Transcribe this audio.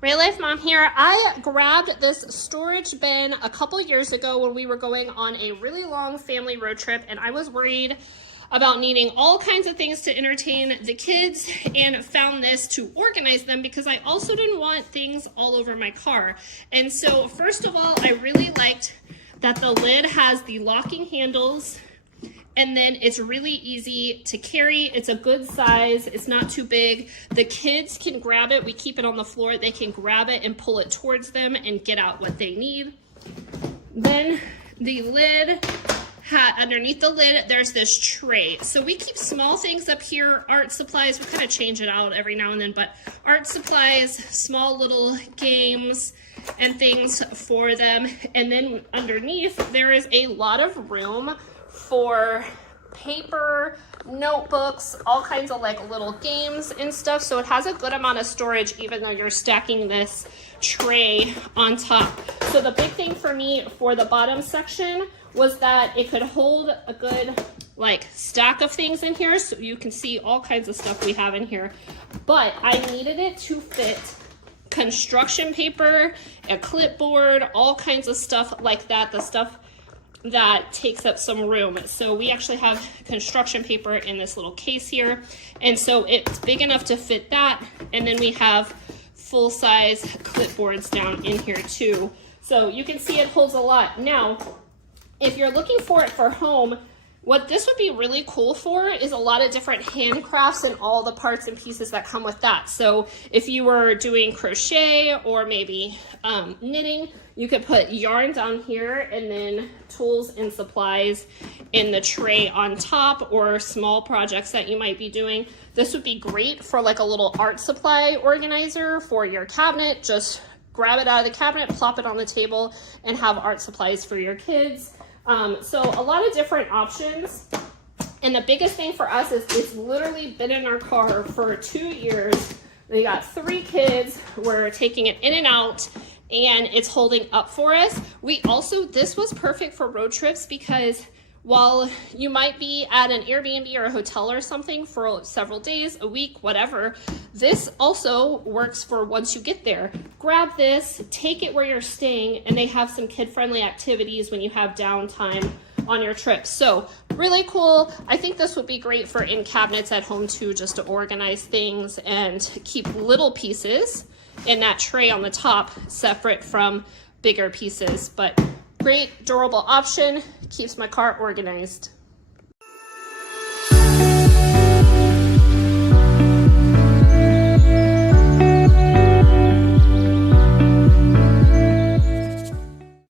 Real Life Mom here. I grabbed this storage bin a couple years ago when we were going on a really long family road trip, and I was worried about needing all kinds of things to entertain the kids, and found this to organize them because I also didn't want things all over my car. And so first of all, I really liked that the lid has the locking handles, and then it's really easy to carry. It's a good size. It's not too big. The kids can grab it. We keep it on the floor. They can grab it and pull it towards them and get out what they need. Then the lid, underneath the lid, there's this tray. So we keep small things up here, art supplies. We kind of change it out every now and then, but art supplies, small little games and things for them. And then underneath, there is a lot of room for paper, notebooks, all kinds of like little games and stuff. So it has a good amount of storage even though you're stacking this tray on top. So the big thing for me for the bottom section was that it could hold a good like stack of things in here. So you can see all kinds of stuff we have in here, but I needed it to fit construction paper, a clipboard, all kinds of stuff like that, the stuff that takes up some room. So we actually have construction paper in this little case here, and so it's big enough to fit that. And then we have full-size clipboards down in here too, so you can see it holds a lot. Now if you're looking for it for home, what this would be really cool for is a lot of different handcrafts and all the parts and pieces that come with that. So if you were doing crochet or maybe knitting, you could put yarn down here and then tools and supplies in the tray on top, or small projects that you might be doing. This would be great for like a little art supply organizer for your cabinet. Just grab it out of the cabinet, plop it on the table, and have art supplies for your kids. So a lot of different options. And the biggest thing for us is it's literally been in our car for 2 years. We got 3 kids. We're taking it in and out, and it's holding up for us. We also, this was perfect for road trips because while you might be at an Airbnb or a hotel or something for several days, a week, whatever, this also works for once you get there. Grab this, take it where you're staying, and they have some kid-friendly activities when you have downtime on your trip. So really cool. I think this would be great for in cabinets at home too, just to organize things and keep little pieces in that tray on the top separate from bigger pieces. But great durable option, keeps my car organized.